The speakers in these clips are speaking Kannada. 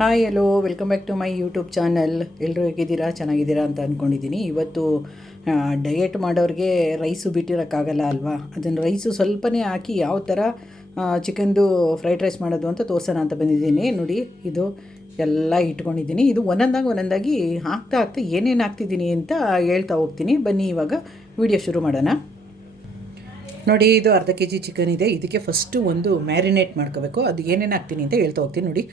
Hi hello welcome back to my YouTube channel. ಎಲ್ಲರೂ ಹೇಗಿದ್ದೀರಾ, ಚೆನ್ನಾಗಿದ್ದೀರಾ ಅಂತ ಅಂದ್ಕೊಂಡಿದ್ದೀನಿ. ಇವತ್ತು ಡಯೆಟ್ ಮಾಡೋರಿಗೆ ರೈಸು ಬಿಟ್ಟಿರೋಕ್ಕಾಗಲ್ಲ ಅಲ್ವಾ. ಅದನ್ನು ರೈಸು ಸ್ವಲ್ಪನೇ ಹಾಕಿ ಯಾವ ಥರ ಚಿಕನ್ದು ಫ್ರೈಡ್ ರೈಸ್ ಮಾಡೋದು ಅಂತ ತೋರ್ಸೋಣ ಅಂತ ಬಂದಿದ್ದೀನಿ. ನೋಡಿ, ಇದು ಎಲ್ಲ ಇಟ್ಕೊಂಡಿದ್ದೀನಿ. ಇದು ಒಂದೊಂದಾಗಿ ಹಾಕ್ತಾ ಏನೇನು ಹಾಕ್ತಿದ್ದೀನಿ ಅಂತ ಹೇಳ್ತಾ ಹೋಗ್ತೀನಿ. ಬನ್ನಿ ಇವಾಗ ವಿಡಿಯೋ ಶುರು ಮಾಡೋಣ. ನೋಡಿ, ಇದು ಅರ್ಧ ಕೆ ಜಿ ಚಿಕನ್ ಇದೆ. ಇದಕ್ಕೆ ಫಸ್ಟು ಒಂದು ಮ್ಯಾರಿನೇಟ್ ಮಾಡ್ಕೋಬೇಕು. ಅದು ಏನೇನು ಹಾಕ್ತೀನಿ ಅಂತ ಹೇಳ್ತಾ ಹೋಗ್ತೀನಿ. ನೋಡಿ,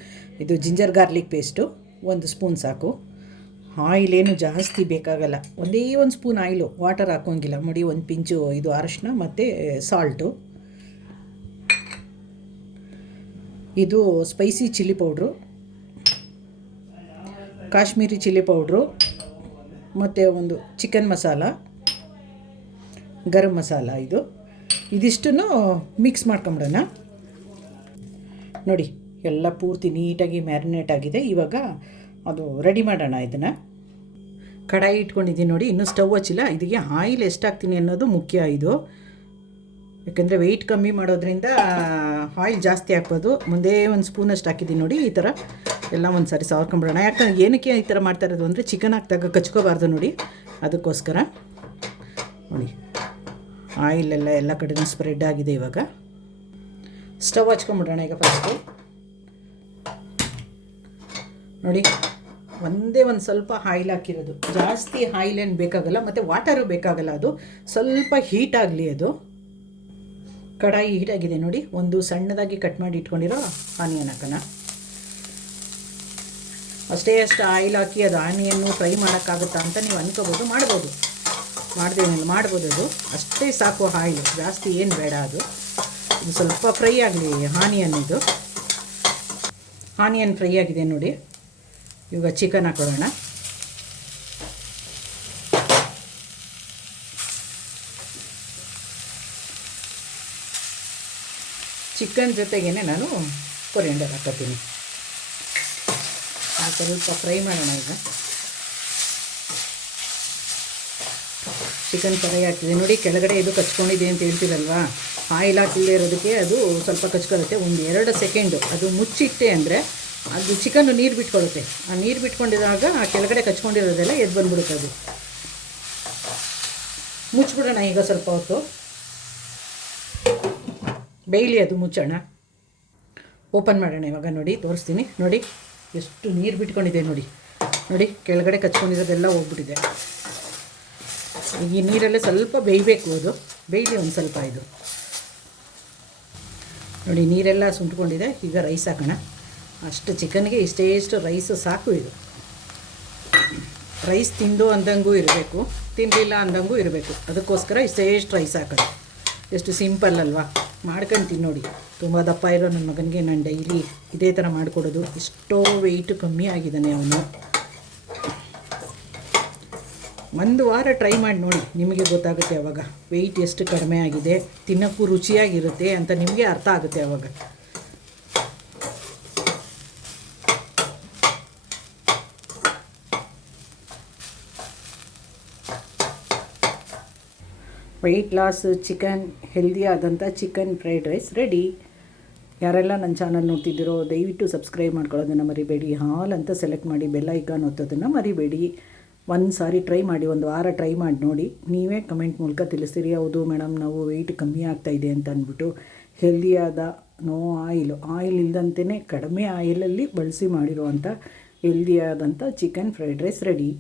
ಇದು ಜಿಂಜರ್ ಗಾರ್ಲಿಕ್ ಪೇಸ್ಟು 1 ಸ್ಪೂನ್ ಸಾಕು. ಆಯಿಲೇನು ಜಾಸ್ತಿ ಬೇಕಾಗಲ್ಲ, ಒಂದೇ 1 ಸ್ಪೂನ್ ಆಯಿಲು, ವಾಟರ್ ಹಾಕೋಂಗಿಲ್ಲ. ನೋಡಿ, 1 ಪಿಂಚು ಇದು ಅರಶಿನ ಮತ್ತು ಸಾಲ್ಟು. ಇದು spicy chilli powder, Kashmiri chilli powder, ಮತ್ತು ಒಂದು ಚಿಕನ್ ಮಸಾಲ, ಗರಂ ಮಸಾಲ. ಇದಿಷ್ಟನ್ನು ಮಿಕ್ಸ್ ಮಾಡ್ಕೊಂಬಿಡೋಣ. ನೋಡಿ, ಎಲ್ಲ ಪೂರ್ತಿ ನೀಟಾಗಿ ಮ್ಯಾರಿನೇಟ್ ಆಗಿದೆ. ಇವಾಗ ಅದು ರೆಡಿ ಮಾಡೋಣ. ಇದನ್ನು ಕಡಾಯಿ ಇಟ್ಕೊಂಡಿದ್ದೀನಿ. ನೋಡಿ, ಇನ್ನೂ ಸ್ಟವ್ ಹಚ್ಚಿಲ್ಲ. ಇದಕ್ಕೆ ಆಯಿಲ್ ಎಷ್ಟು ಹಾಕ್ತೀನಿ ಅನ್ನೋದು ಮುಖ್ಯ. ಯಾಕೆಂದರೆ ವೆಯ್ಟ್ ಕಮ್ಮಿ ಮಾಡೋದ್ರಿಂದ ಆಯಿಲ್ ಜಾಸ್ತಿ ಹಾಕ್ಬೋದು. ಮುಂದೆ 1 ಸ್ಪೂನಷ್ಟು ಹಾಕಿದ್ದೀನಿ. ನೋಡಿ, ಈ ಥರ ಎಲ್ಲ ಒಂದು ಸಾರಿ ಸಾರ್ಕೊಂಬಿಡೋಣ. ಯಾಕಂದರೆ ಏನಕ್ಕೆ ಈ ಥರ ಮಾಡ್ತಾ ಇರೋದು ಅಂದರೆ ಚಿಕನ್ ಹಾಕಿದಾಗ ಕಚ್ಕೋಬಾರ್ದು. ನೋಡಿ, ಅದಕ್ಕೋಸ್ಕರ. ನೋಡಿ, ಆಯಿಲೆಲ್ಲ ಎಲ್ಲ ಕಡೆನೂ ಸ್ಪ್ರೆಡ್ ಆಗಿದೆ. ಇವಾಗ ಸ್ಟವ್ ಹಚ್ಕೊಂಬಿಡೋಣ. ಈಗ ಫಸ್ಟು ನೋಡಿ, ಒಂದೇ ಒಂದು ಸ್ವಲ್ಪ ಆಯಿಲ್ ಹಾಕಿರೋದು, ಜಾಸ್ತಿ ಆಯಿಲ್ ಏನು ಬೇಕಾಗಲ್ಲ, ಮತ್ತು ವಾಟರು ಬೇಕಾಗಲ್ಲ. ಅದು ಸ್ವಲ್ಪ ಹೀಟ್ ಆಗಲಿ. ಅದು ಕಡಾಯಿ ಹೀಟಾಗಿದೆ. ನೋಡಿ, ಒಂದು ಸಣ್ಣದಾಗಿ ಕಟ್ ಮಾಡಿ ಇಟ್ಕೊಂಡಿರೋ ಆನಿಯನ್ ಹಾಕೋಣ. ಅಷ್ಟೇ ಆಯಿಲ್ ಹಾಕಿ ಅದು ಆನಿಯನ್ನು ಫ್ರೈ ಮಾಡೋಕ್ಕಾಗುತ್ತಾ ಅಂತ ನೀವು ಅನ್ಕೋಬೋದು. ಮಾಡ್ಬೋದು, ಮಾಡ್ಬೋದು. ಅದು ಅಷ್ಟೇ ಸಾಕು ಆಯಿಲು, ಜಾಸ್ತಿ ಏನು ಬೇಡ. ಇದು ಸ್ವಲ್ಪ ಫ್ರೈ ಆಗಲಿ ಆನಿಯನ್ ಫ್ರೈ ಆಗಿದೆ. ನೋಡಿ, ಇವಾಗ ಚಿಕನ್ ಹಾಕೊಳ್ಳೋಣ. ಚಿಕನ್ ಜೊತೆಗೇ ನಾನು ಕೊರಿಯಂಡರ್ ಹಾಕೋತೀನಿ. ಸ್ವಲ್ಪ ಫ್ರೈ ಮಾಡೋಣ. ಈಗ ಚಿಕನ್ ಫ್ರೈ ಆಗ್ತಿದೆ. ನೋಡಿ, ಕೆಳಗಡೆ ಇದು ಕಚ್ಕೊಂಡಿದೆ ಅಂತ ಹೇಳ್ತೀರಲ್ವಾ, ಆಯಿಲ್ ಹಾಕಿಲ್ಲದೆ ಇರೋದಕ್ಕೆ ಅದು ಸ್ವಲ್ಪ ಕಚ್ಕೊಳ್ಳುತ್ತೆ. 1-2 ಸೆಕೆಂಡು ಅದು ಮುಚ್ಚಿಟ್ಟೆ ಅಂದರೆ ಅದು ಚಿಕನ್ನು ನೀರು ಬಿಟ್ಕೊಳ್ಳುತ್ತೆ. ಆ ನೀರು ಬಿಟ್ಕೊಂಡಿದಾಗ ಆ ಕೆಳಗಡೆ ಕಚ್ಕೊಂಡಿರೋದೆಲ್ಲ ಎದ್ದು ಬಂದ್ಬಿಡುತ್ತೆ. ಅದು ಮುಚ್ಚಿಬಿಡೋಣ. ಈಗ ಸ್ವಲ್ಪ ಹೊತ್ತು ಬೇಯಲಿ, ಅದು ಮುಚ್ಚೋಣ. ಓಪನ್ ಮಾಡೋಣ ಇವಾಗ. ನೋಡಿ, ತೋರಿಸ್ತೀನಿ. ನೋಡಿ, ಎಷ್ಟು ನೀರು ಬಿಟ್ಕೊಂಡಿದೆ. ನೋಡಿ, ಕೆಳಗಡೆ ಕಚ್ಕೊಂಡಿರೋದೆಲ್ಲ ಹೋಗ್ಬಿಟ್ಟಿದೆ. ಈ ನೀರಲ್ಲೇ ಸ್ವಲ್ಪ ಬೇಯಬೇಕು. ಅದು ಬೇಯಲಿ ಒಂದು ಸ್ವಲ್ಪ. ಇದು ನೋಡಿ, ನೀರೆಲ್ಲ ಸುಂಟ್ಕೊಂಡಿದೆ. ಈಗ ರೈಸ್ ಹಾಕೋಣ. ಅಷ್ಟು ಚಿಕನ್ಗೆ ಇಷ್ಟು ರೈಸು ಸಾಕು. ಇದು ರೈಸ್ ತಿಂದು ಅಂದಂಗೂ ಇರಬೇಕು, ತಿನ್ನಲಿಲ್ಲ ಅಂದಂಗೂ ಇರಬೇಕು. ಅದಕ್ಕೋಸ್ಕರ ಇಷ್ಟು ರೈಸ್ ಹಾಕೋದು. ಎಷ್ಟು ಸಿಂಪಲ್ ಅಲ್ವಾ, ಮಾಡ್ಕೊಂಡು ನೋಡಿ. ತುಂಬ ದಪ್ಪ ಇರೋ ನನ್ನ ಮಗನಿಗೆ ನಾನು ಡೈಲಿ ಇದೇ ಥರ ಮಾಡಿಕೊಡೋದು. ಎಷ್ಟೋ ವೆಯ್ಟು ಕಮ್ಮಿ ಆಗಿದ್ದಾನೆ ಅವನು. 1 ವಾರ ಟ್ರೈ ಮಾಡಿ ನೋಡಿ, ನಿಮಗೆ ಗೊತ್ತಾಗುತ್ತೆ. ಆವಾಗ ವೆಯ್ಟ್ ಎಷ್ಟು ಕಡಿಮೆ ಆಗಿದೆ, ತಿನ್ನೋಕ್ಕೂ ರುಚಿಯಾಗಿರುತ್ತೆ ಅಂತ ನಿಮಗೆ ಅರ್ಥ ಆಗುತ್ತೆ. ಆವಾಗ ವೆಯ್ಟ್ ಲಾಸ್ ಚಿಕನ್, ಹೆಲ್ದಿ ಆದಂಥ ಚಿಕನ್ ಫ್ರೈಡ್ ರೈಸ್ ರೆಡಿ. ಯಾರೆಲ್ಲ ನನ್ನ ಚಾನಲ್ ನೋಡ್ತಿದ್ದೀರೋ ದಯವಿಟ್ಟು ಸಬ್ಸ್ಕ್ರೈಬ್ ಮಾಡ್ಕೊಳ್ಳೋದನ್ನು ಮರಿಬೇಡಿ. ಹಾಲ್ ಅಂತ ಸೆಲೆಕ್ಟ್ ಮಾಡಿ ಬೆಲ್ ಐಕಾನ್ ಒತ್ತೋದನ್ನು ಮರಿಬೇಡಿ. 1 ಸಾರಿ ಟ್ರೈ ಮಾಡಿ, 1 ವಾರ ಟ್ರೈ ಮಾಡಿ ನೋಡಿ. ನೀವೇ ಕಮೆಂಟ್ ಮೂಲಕ ತಿಳಿಸ್ತೀರಿ, ಹೌದು ಮೇಡಮ್ ನಾವು ವೆಯ್ಟ್ ಕಮ್ಮಿ ಆಗ್ತಾಯಿದೆ ಅಂತ ಅಂದ್ಬಿಟ್ಟು. ಹೆಲ್ದಿಯಾದ, ನೋ ಆಯಿಲ್ ಇಲ್ಲದಂತೆಯೇ ಕಡಿಮೆ ಆಯಿಲಲ್ಲಿ ಬಳಸಿ ಮಾಡಿರುವಂಥ ಹೆಲ್ದಿಯಾದಂಥ ಚಿಕನ್ ಫ್ರೈಡ್ ರೈಸ್ ರೆಡಿ.